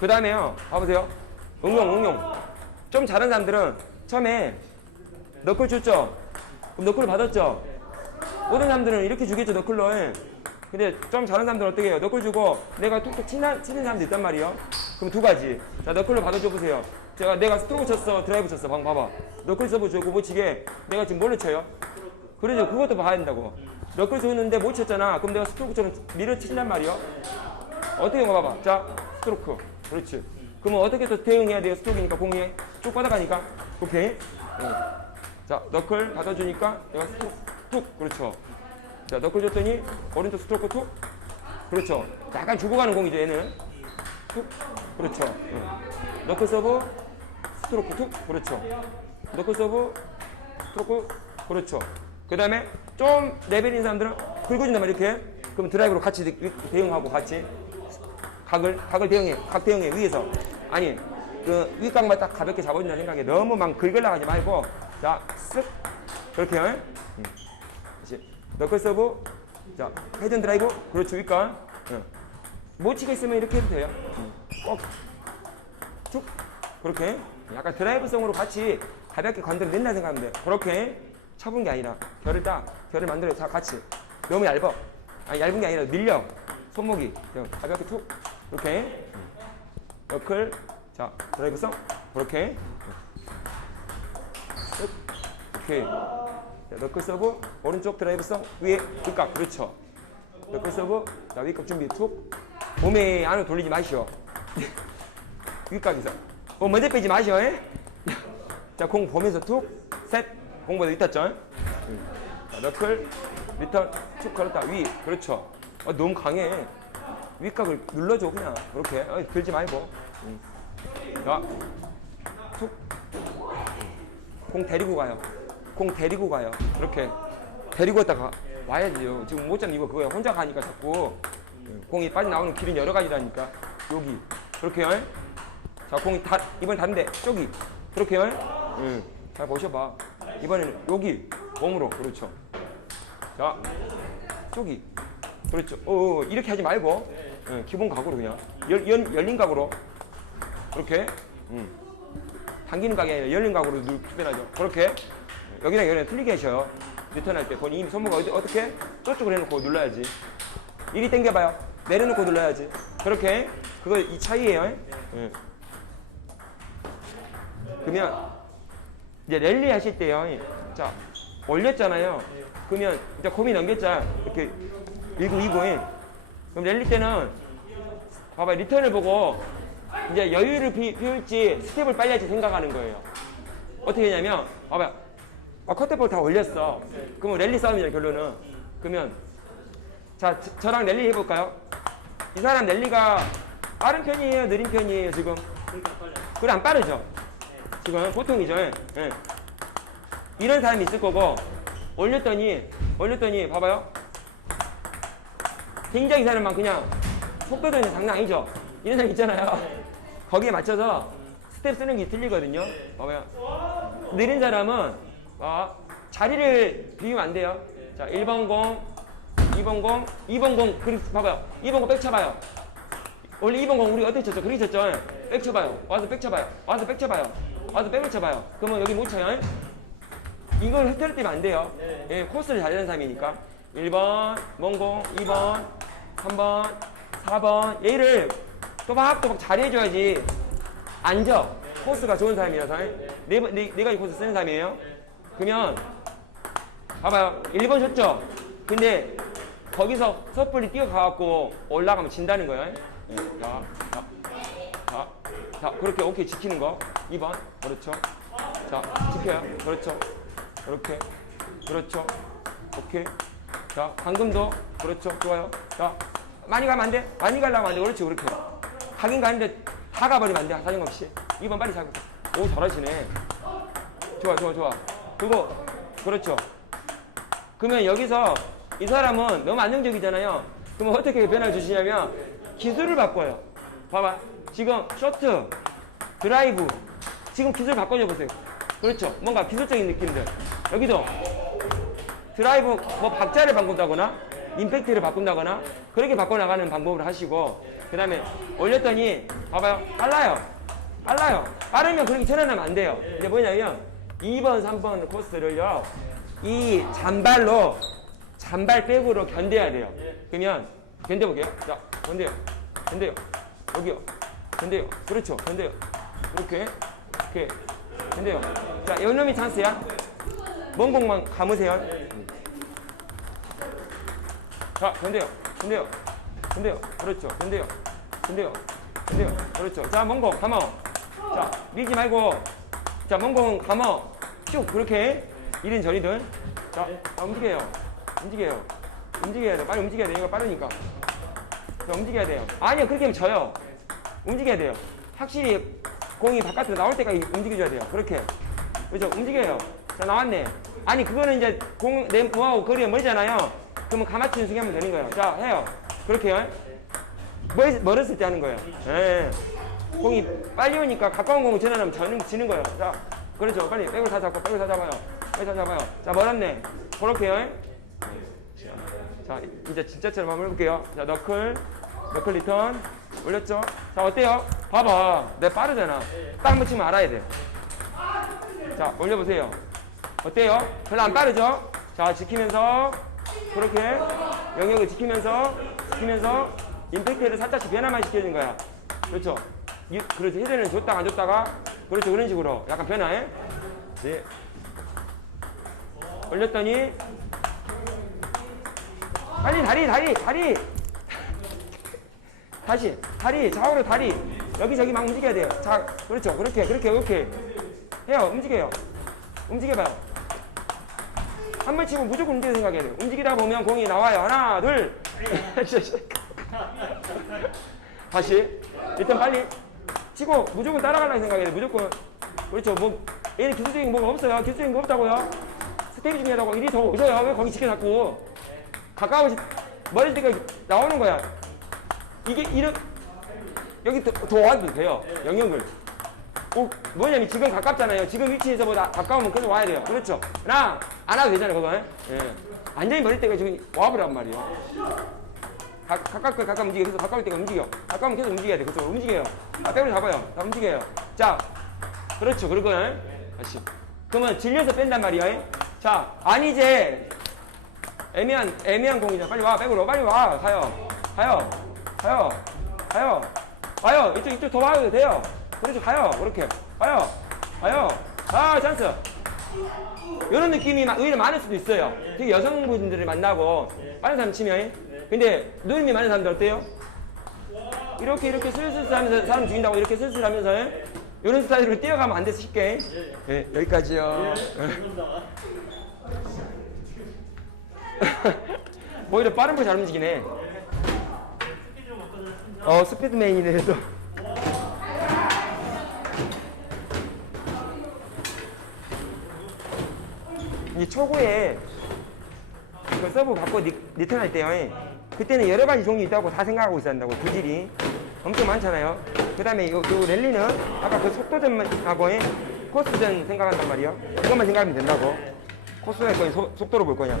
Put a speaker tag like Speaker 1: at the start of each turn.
Speaker 1: 그 다음에요. 봐보세요. 응용, 응용. 좀 잘하는 사람들은 처음에 너클 줬죠? 그럼 너클을 받았죠? 모든 사람들은 이렇게 주겠죠, 너클로. 근데 좀 잘하는 사람들은 어떻게 해요? 너클 주고 내가 툭툭 치는, 치는 사람도 있단 말이에요. 그럼 두 가지. 자, 너클로 받아줘 보세요. 제가 내가 스트로크 쳤어, 드라이브 쳤어. 방금 봐봐. 너클 서브 주고 못 치게 내가 지금 뭘로 쳐요? 그러죠. 그것도 봐야 된다고. 너클 줬는데 못 쳤잖아. 그럼 내가 스트로크처럼 밀어 치신단 말이에요. 어떻게 한거 봐봐. 자, 스트로크. 그렇지. 그러면 어떻게 또 대응해야 돼요? 스트로크니까 공이 쭉 받아가니까. 오케이. 응. 자, 너클 받아주니까 내가 스트로크 툭. 그렇죠. 자, 너클 줬더니 오른쪽 스트로크 툭. 그렇죠. 약간 주고 가는 공이죠, 얘는. 툭. 그렇죠. 응. 너클 서브 스트로크 툭. 그렇죠. 너클 서브 스트로크 그렇죠. 그 다음에 좀 레벨인 사람들은 말이야, 이렇게. 그럼 드라이브로 같이 대- 대응하고 같이 각을 각을 대응해 각 대응해 위에서. 아니 그 윗각만 딱 가볍게 잡아준다는 생각에 너무 막 긁으려 하지 말고 자쓱. 그렇게 응? 응. 다시. 너클 서브. 자 헤드 드라이브. 그렇죠 윗각. 응. 못 치겠으면 이렇게 해도 돼요. 응. 꼭쭉. 그렇게. 약간 드라이브성으로 같이 가볍게 건드려 낸다 생각하면 돼 그렇게 쳐본 게 아니라 결을 딱 결을 만들어 다 같이. 너무 얇아. 아니 얇은 게 아니라 밀려. 손목이. 그냥 가볍게 툭 이렇게. 너클 자 드라이브 성 그렇게. 쓱. 오케이 자, 너클 서브 오른쪽 드라이브 성 위에 윗각. 그렇죠. 너클 서브 자 윗각 준비 툭. 몸에 안으로 돌리지 마시오. 윗각에서. 어, 먼저 빼지 마시오 예? 자공 보면서 툭셋. 공보다 윗다죠? 자 너클 리턴 툭 걸었다. 위. 그렇죠. 어, 너무 강해 윗각을 눌러줘 그냥 그렇게 어, 들지 말고 응. 자, 툭. 공 데리고 가요. 공 데리고 가요. 그렇게 데리고 갔다가 와야지요. 지금 못잡 이거 그거야. 혼자 가니까 자꾸 응. 공이 빠져나오는 길은 여러 가지라니까. 여기 그렇게요. 자, 공이 다 이번 다른데 저기 그렇게요. 응. 잘 보셔봐. 이번에는 여기 몸으로 그렇죠. 자, 저기 그렇죠. 어, 어, 이렇게 하지 말고 응, 기본 각으로 그냥 열, 열, 열린 각으로 그렇게 음. 당기는 각이 아니라 열린 각으로 늘 구별하죠. 그렇게 여기랑 여기랑 틀리게 하셔요. 리턴할 때 본인 이 손목을 어디, 어떻게 저쪽으로 해놓고 눌러야지. 이리 당겨봐요. 내려놓고 눌러야지. 그렇게 그거 이 차이예요. 예. 그러면 이제 랠리 하실 때요. 자 올렸잖아요. 그러면 이제 고민 넘겼자 이렇게 1구 2구 그럼 랠리 때는 봐봐 리턴을 보고 이제 여유를 비, 비울지 스텝을 빨리 할지 생각하는 거예요. 어떻게 하냐면 봐봐 아, 컨텐츠다 올렸어. 그러면 랠리 싸움이잖아 결론은. 그러면 자 저, 랑 랠리 해볼까요? 이 사람 랠리가 빠른 편이에요, 느린 편이에요 지금? 그래 안 빠르죠? 지금 보통이죠. 예. 예. 이런 사람이 있을 거고 올렸더니 올렸더니 봐봐요. 굉장히 이 사람만 그냥 속도도 그냥 장난 아니죠. 이런 사람 있잖아요. 거기에 맞춰서 스텝 쓰는 게 틀리거든요. 봐봐요. 느린 사람은 아, 자리를 비우면 안 돼요. 자, 1번 공, 2번 공, 2번 공, 그리고 봐봐요. 2번 공 백쳐봐요. 원래 2번 공 우리 어떻게 쳤죠? 그렇게 쳤죠? 백쳐봐요. 와서 백쳐봐요. 와서 백쳐봐요. 와서 백을 쳐봐요. 그러면 여기 못 쳐요. 이걸 흐트러뜨리면 안 돼요. 예, 코스를 잘 되는 사람이니까. 1번, 몽공, 2번, 3번, 4번. 얘를 또박또박 잘해줘야지. 앉아. 코스가 좋은 사람이라서. 네, 번- 네, 네 가지 코스 쓰는 사람이에요. 그러면, 봐봐요. 1번 쳤죠? 근데 거기서 섣불리 뛰어가갖고 올라가면 진다는 거예요. 예, 자, 자, 자, 자, 그렇게 오케이 지키는 거. 2번. 그렇죠. 자, 지켜요. 그렇죠. 이렇게. 그렇죠. 오케이. 자, 방금도. 그렇죠. 좋아요. 자, 많이 가면 안 돼. 많이 가려면 안 돼. 그렇지. 그렇게. 가긴 가는데 다 가버리면 안 돼. 사정 없이. 2번 빨리 잡고. 오, 잘하시네. 좋아, 좋아, 좋아. 그거, 그렇죠. 그러면 여기서 이 사람은 너무 안정적이잖아요. 그러면 어떻게 변화를 주시냐면 기술을 바꿔요. 봐봐. 지금 쇼트, 드라이브. 지금 기술 바꿔줘 보세요. 그렇죠. 뭔가 기술적인 느낌들. 여기도 드라이브 뭐 박자를 바꾼다거나 임팩트를 바꾼다거나 그렇게 바꿔나가는 방법을 하시고 그 다음에 올렸더니 봐봐요. 빨라요. 빨라요. 빠르면 그렇게 전환하면 안 돼요. 이제 뭐냐면 2번 3번 코스를요 이 잔발로 잔발 백으로 견뎌야 돼요. 그러면 견뎌볼게요. 자 견뎌요. 견뎌요. 여기요. 견뎌요. 그렇죠. 견뎌요. 이렇게 이렇게. 견뎌요. 자 요놈이 찬스야. 먼 공만 감으세요 자, 견뎌요. 견뎌요. 견뎌요. 그렇죠. 견뎌요. 견뎌요. 견뎌요. 그렇죠. 자, 멍공 감어. 자, 밀지 말고. 자, 멍공 감어. 쭉 그렇게 이린 저리든. 자, 자, 움직여요. 움직여요. 움직여야 돼. 빨리 움직여야 돼. 이거 빠르니까. 자, 움직여야 돼요. 아니요, 그렇게 하면 져요. 움직여야 돼요. 확실히 공이 바깥으로 나올 때까지 움직여줘야 돼요. 그렇게. 그렇죠. 움직여요. 자, 나왔네. 아니, 그거는 이제 공, 내, 뭐하고 거리가 멀잖아요. 그러면 가마치 연습 하면 되는 거예요. 자, 해요. 그렇게요. 멀, 멀었을 때 하는 거예요. 예. 공이 빨리 오니까 가까운 공을 전환하면 저는 지는 거예요. 자, 그렇죠. 빨리 백을 다 잡고, 백을 다 잡아요. 백을 다 잡아요. 자, 멀었네. 그렇게요. 자, 이제 진짜처럼 한번 해볼게요. 자, 너클, 너클 리턴. 올렸죠? 자, 어때요? 봐봐. 내 빠르잖아. 딱 치면 알아야 돼. 자, 올려보세요. 어때요? 별로 안 빠르죠? 자, 지키면서, 그렇게, 영역을 지키면서, 지키면서, 임팩트를 살짝씩 변화만 시켜주는 거야. 그렇죠? 이, 그렇죠. 헤드는 줬다가 안 줬다가, 그렇죠. 그런 식으로. 약간 변화해. 네. 올렸더니, 빨리 다리, 다리, 다리! 다시, 다리, 좌우로 다리. 여기저기 막 움직여야 돼요. 자, 그렇죠. 그렇게, 그렇게, 그렇게. 해요. 움직여요. 움직여봐요. 한 번 치고 무조건 움직여 생각해야 돼요. 움직이다 보면 공이 나와요. 하나, 둘. 다시. 일단 빨리 치고 무조건 따라가려고 생각해야 돼요. 무조건. 그렇죠. 뭐, 얘는 기술적인 뭐가 없어요. 기술적인 거 없다고요. 스텝이 중요하다고. 일이 더 오셔요. 왜 거기 자꾸. 가까워지, 멀을 때가 나오는 거야. 이게 이런, 여기 더, 더 와도 돼요. 영역을. 꼭 뭐냐면 지금 가깝잖아요. 지금 위치에서보다 가까우면 계속 와야 돼요. 그렇죠. 하나 안 와도 되잖아요. 그거. 예. 완전히 멀을 때가 지금 와버란 말이에요. 가, 가깝게 가까운 움직여. 그래서 가까울 때가 움직여. 가까우면 계속 움직여야 돼. 그렇죠. 움직여요. 아, 빼을 잡아요. 자, 움직여요. 자, 그렇죠. 그리고 다시. 그러면 질려서 뺀단 말이야. 자, 아니 이제 애매한 애매한 공이잖아. 빨리 와. 백으로 빨리 와. 가요. 가요. 가요. 가요. 와요. 이쪽 이쪽 더 와도 돼요. 그렇죠. 가요. 그렇게. 가요. 가요. 아, 찬스. 이런 느낌이 마- 의외로 많을 수도 있어요. 되게 여성분들을 만나고 빠른 사람 치면. 근데 노임이 많은 사람들 어때요? 이렇게 이렇게 슬슬 하면서 사람 죽인다고 이렇게 슬슬 하면서 이런 스타일로 뛰어가면 안 돼서 쉽게. 예, 여기까지요. 오히려 빠른 거 잘 움직이네. 어, 스피드맨이네, 또. 이 초고에 그 서브 받고 리, 리턴 할 때요. 그때는 여러 가지 종류 있다고 다 생각하고 있었다고 구질이 엄청 많잖아요. 그 다음에 요, 요 랠리는 아까 그 속도전하고 코스전 생각한단 말이요. 그것만 생각하면 된다고. 코스할 거니 소- 속도로 볼 거냐.